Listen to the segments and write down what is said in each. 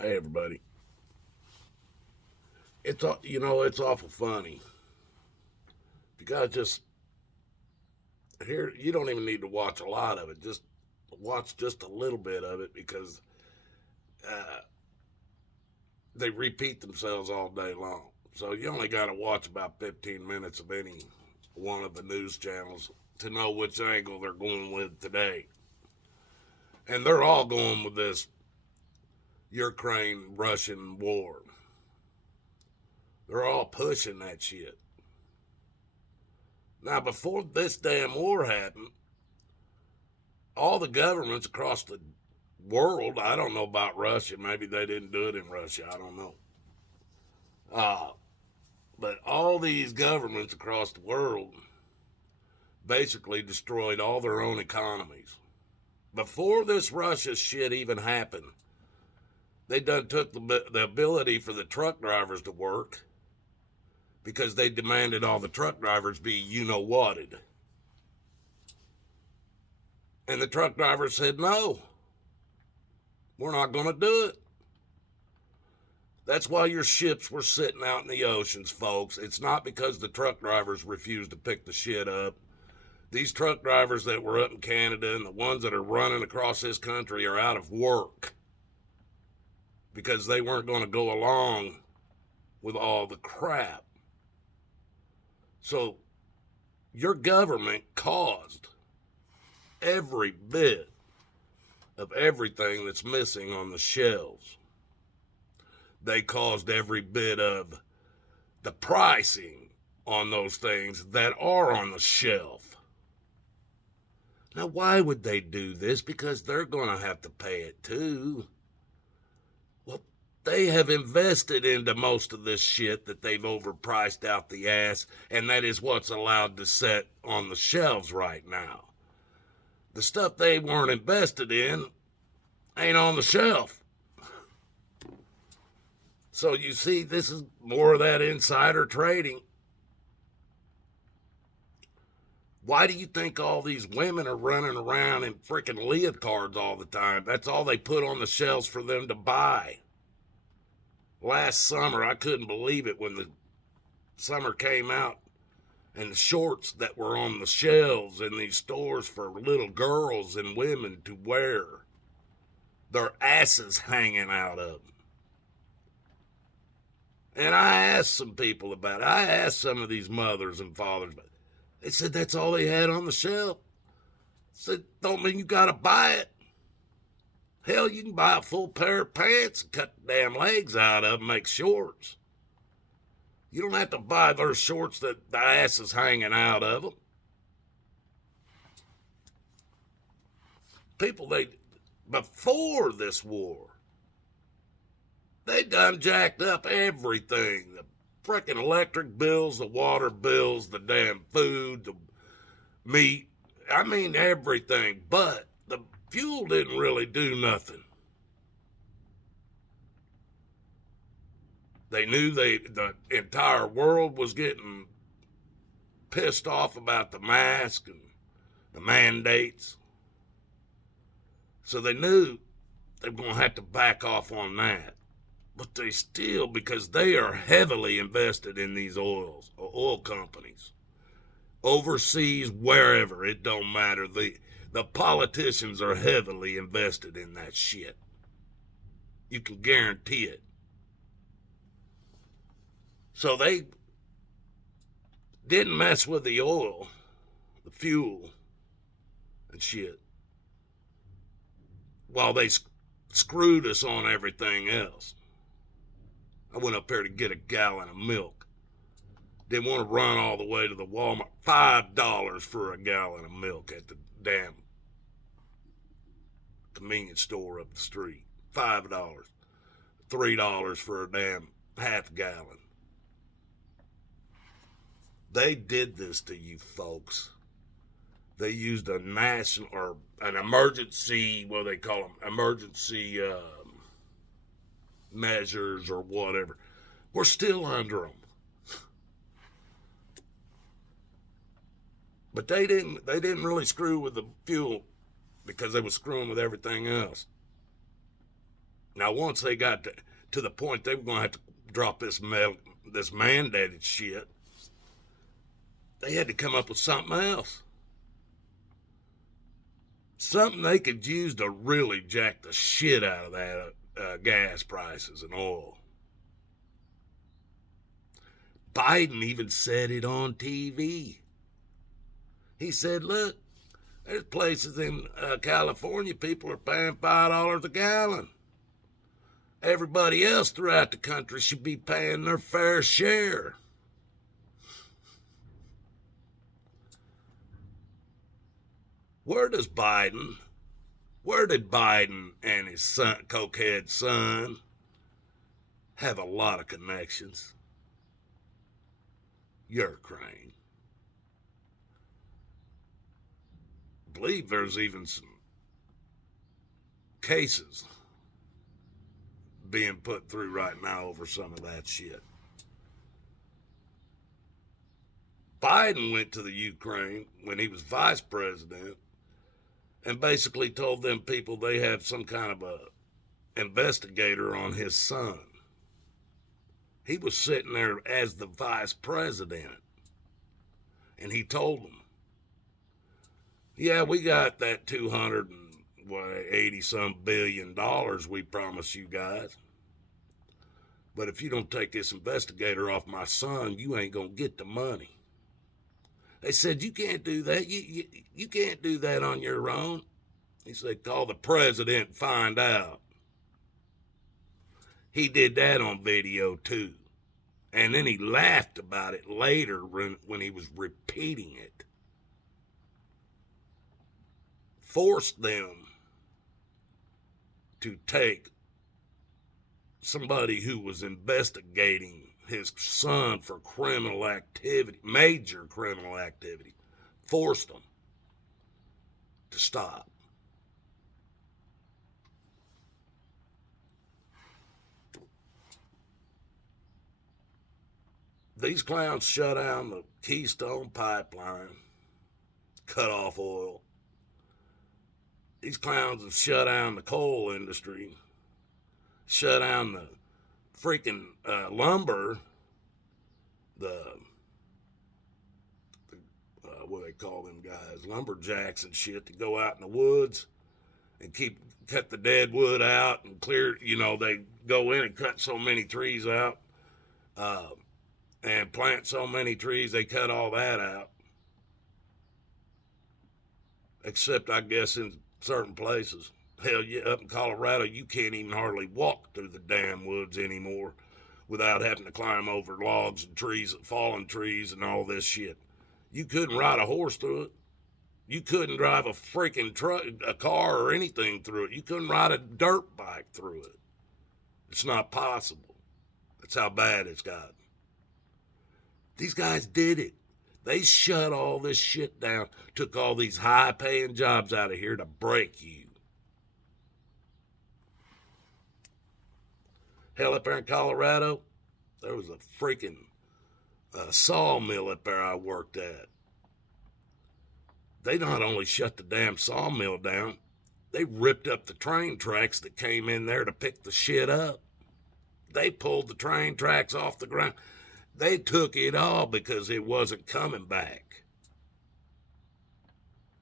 Hey everybody, it's awful funny. You gotta just hear. You don't even need to watch a lot of it. Just watch just a little bit of it because uh, they repeat themselves all day long. So you only got to watch about 15 minutes of any one of the news channels to know which angle they're going with today. And they're all going with this Ukraine Russian war. They're all pushing that shit. Now, before this damn war happened, all the governments across the world, I don't know about Russia, maybe they didn't do it in Russia, I don't know. Uh, but all these governments across the world basically destroyed all their own economies. Before this Russia shit even happened, they done took the ability for the truck drivers to work because they demanded all the truck drivers be you-know-whatted. And the truck drivers said, no, we're not going to do it. That's why your ships were sitting out in the oceans, folks. It's not because the truck drivers refused to pick the shit up. These truck drivers that were up in Canada and the ones that are running across this country are out of work because they weren't going to go along with all the crap. So your government caused every bit of everything that's missing on the shelves. They caused every bit of the pricing on those things that are on the shelf. Now, why would they do this? Because they're going to have to pay it too. Well, they have invested into most of this shit that they've overpriced out the ass, and that is what's allowed to set on the shelves right now. The stuff they weren't invested in ain't on the shelf. So you see, this is more of that insider trading. Why do you think all these women are running around in freaking leotards all the time? That's all they put on the shelves for them to buy. Last summer, I couldn't believe it when the summer came out and the shorts that were on the shelves in these stores for little girls and women to wear, their asses hanging out of them. And I asked some people about it. I asked some of these mothers and fathers about it. They said that's all they had on the shelf. I said, don't mean you gotta buy it. Hell, you can buy a full pair of pants and cut the damn legs out of them and make shorts. You don't have to buy their shorts that the ass is hanging out of them. People, before this war, they done jacked up everything. The freaking electric bills, the water bills, the damn food, the meat. I mean everything. But the fuel didn't really do nothing. They knew the entire world was getting pissed off about the mask and the mandates. So they knew they were going to have to back off on that. But they still, because they are heavily invested in these oil companies, overseas, wherever, it don't matter. The politicians are heavily invested in that shit. You can guarantee it. So they didn't mess with the oil, the fuel, and shit, while they screwed us on everything else. I went up there to get a gallon of milk. Didn't want to run all the way to the Walmart. $5 for a gallon of milk at the damn convenience store up the street. $5. $3 for a damn half gallon. They did this to you folks. They used a national or an emergency, what do they call them? Emergency measures or whatever. We're still under them. But they didn't really screw with the fuel because they were screwing with everything else. Now, once they got to the point they were going to have to drop this mandated shit, they had to come up with something else. Something they could use to really jack the shit out of that gas prices and oil. Biden even said it on TV. He said, look, there's places in California people are paying $5 a gallon. Everybody else throughout the country should be paying their fair share. Where did Biden and his son, cokehead son, have a lot of connections? Ukraine. I believe there's even some cases being put through right now over some of that shit. Biden went to the Ukraine when he was vice president and basically told them people they have some kind of a investigator on his son. He was sitting there as the vice president, and he told them, yeah, we got that $280-some billion we promised you guys. But if you don't take this investigator off my son, you ain't going to get the money. They said, you can't do that. You can't do that on your own. He said, call the president and find out. He did that on video too. And then he laughed about it later when he was repeating it. Forced them to take somebody who was investigating his son for criminal activity, major criminal activity, forced them to stop. These clowns shut down the Keystone Pipeline, cut off oil. These clowns have shut down the coal industry, shut down the freaking lumber, what do they call them guys, lumberjacks and shit, to go out in the woods and cut the dead wood out and clear, they go in and cut so many trees out and plant so many trees, they cut all that out. Except, I guess, in certain places. Hell, yeah, up in Colorado, you can't even hardly walk through the damn woods anymore without having to climb over logs and trees, fallen trees and all this shit. You couldn't ride a horse through it. You couldn't drive a freaking truck, a car or anything through it. You couldn't ride a dirt bike through it. It's not possible. That's how bad it's gotten. These guys did it. They shut all this shit down, took all these high-paying jobs out of here to break you. Hell, up there in Colorado, there was a freaking sawmill up there I worked at. They not only shut the damn sawmill down, they ripped up the train tracks that came in there to pick the shit up. They pulled the train tracks off the ground. They took it all because it wasn't coming back.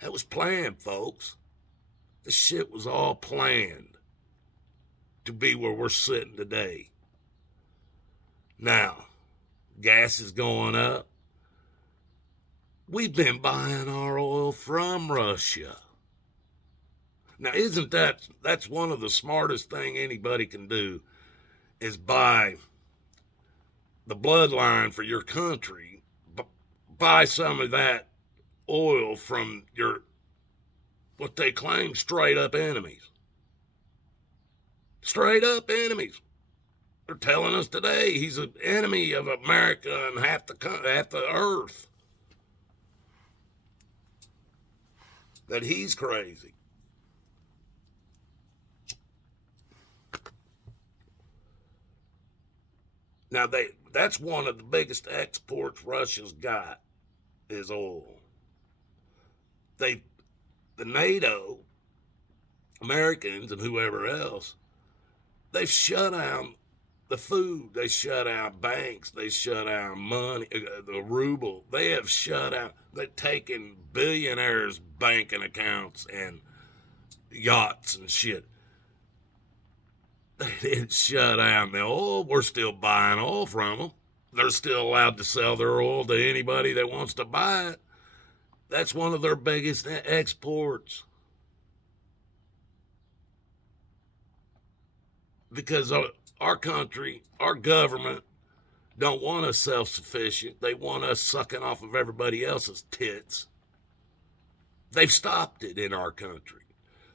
That was planned, folks. This shit was all planned to be where we're sitting today. Now, gas is going up. We've been buying our oil from Russia. Now, that's one of the smartest thing anybody can do, is buy the bloodline for your country, buy some of that oil from what they claim, straight up enemies. Straight up enemies. They're telling us today he's an enemy of America and half the earth. That he's crazy. Now, that's one of the biggest exports Russia's got is oil. The NATO, Americans, and whoever else, They've shut down the food. They shut down banks. They shut down money, the ruble. They have shut down. They've taken billionaires' banking accounts and yachts and shit. They didn't shut down the oil. We're still buying oil from them. They're still allowed to sell their oil to anybody that wants to buy it. That's one of their biggest exports. Because our country, our government, don't want us self-sufficient. They want us sucking off of everybody else's tits. They've stopped it in our country.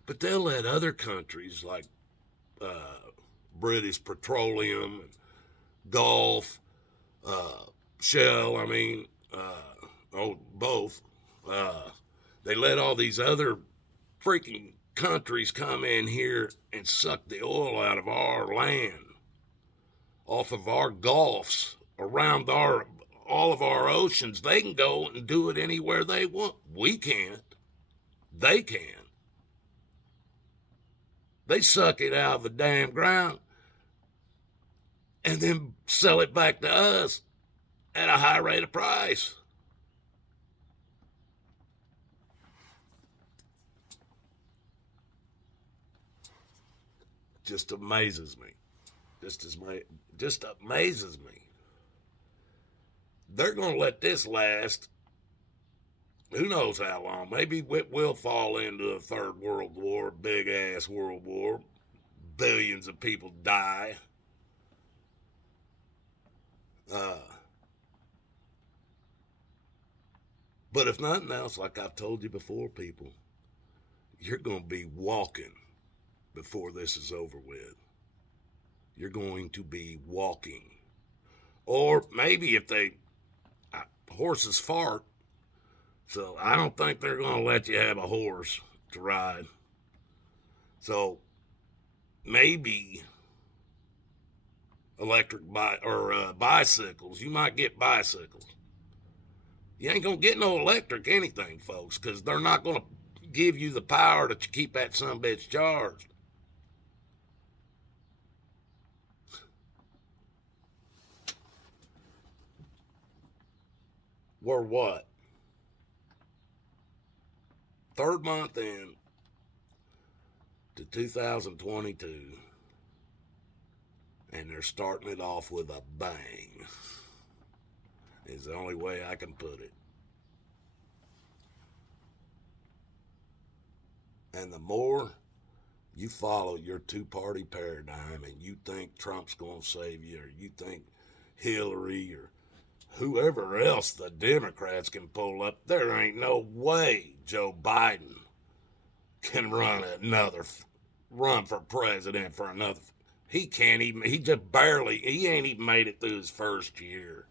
But they'll let other countries like British Petroleum and Gulf, Shell, both. They let all these other freaking countries come in here and suck the oil out of our land, off of our gulfs, around all of our oceans. They can go and do it anywhere they want. We can't. They can. They suck it out of the damn ground and then sell it back to us at a high rate of price. Just amazes me. Just amazes me. They're going to let this last who knows how long. Maybe it will fall into a third world war, big ass world war. Billions of people die. But if nothing else, like I've told you before, people, you're going to be walking before this is over with. You're going to be walking. Or maybe if horses fart, so I don't think they're going to let you have a horse to ride. So maybe electric bicycles. You might get bicycles. You ain't going to get no electric anything, folks, because they're not going to give you the power to keep that sumbitch charged. We're what? Third month in to 2022, and they're starting it off with a bang. Is the only way I can put it. And the more you follow your two-party paradigm and you think Trump's going to save you, or you think Hillary or whoever else the Democrats can pull up, there ain't no way Joe Biden can run for president for another. He can't even, he ain't even made it through his first year.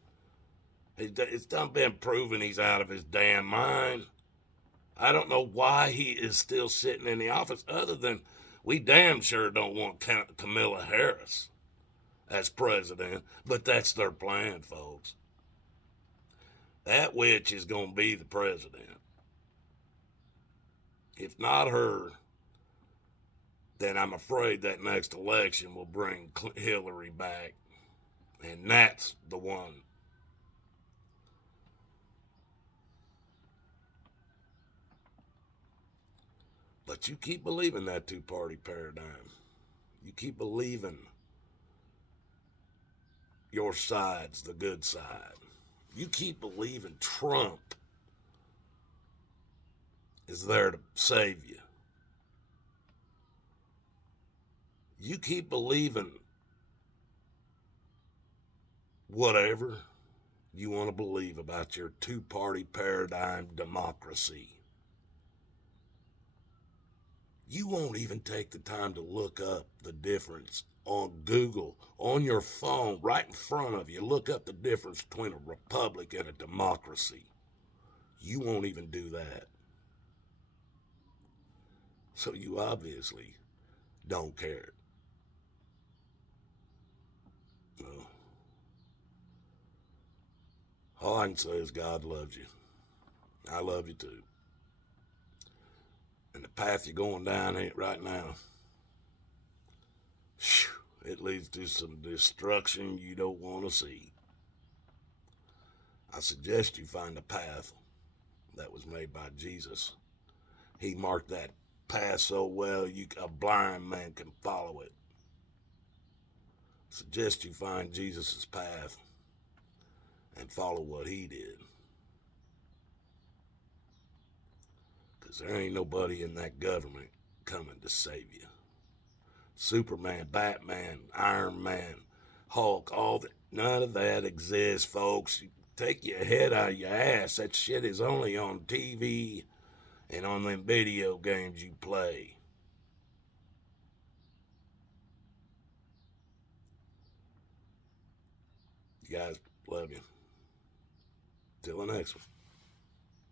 It's done been proven he's out of his damn mind. I don't know why he is still sitting in the office, other than we damn sure don't want Kamala Harris as president, but that's their plan, folks. That witch is going to be the president. If not her, then I'm afraid that next election will bring Hillary back, and that's the one. But you keep believing that two-party paradigm. You keep believing your side's the good side. You keep believing Trump is there to save you. You keep believing whatever you want to believe about your two-party paradigm democracy. You won't even take the time to look up the difference on Google, on your phone, right in front of you. Look up the difference between a republic and a democracy. You won't even do that. So you obviously don't care. No. All I can say is God loves you. I love you too. And the path you're going down right now, it leads to some destruction you don't want to see. I suggest you find a path that was made by Jesus. He marked that path so well a blind man can follow it. Suggest you find Jesus' path and follow what he did. Because there ain't nobody in that government coming to save you. Superman, Batman, Iron Man, Hulk, none of that exists, folks. Take your head out of your ass. That shit is only on TV and on them video games you play. You guys, love you. Till the next one.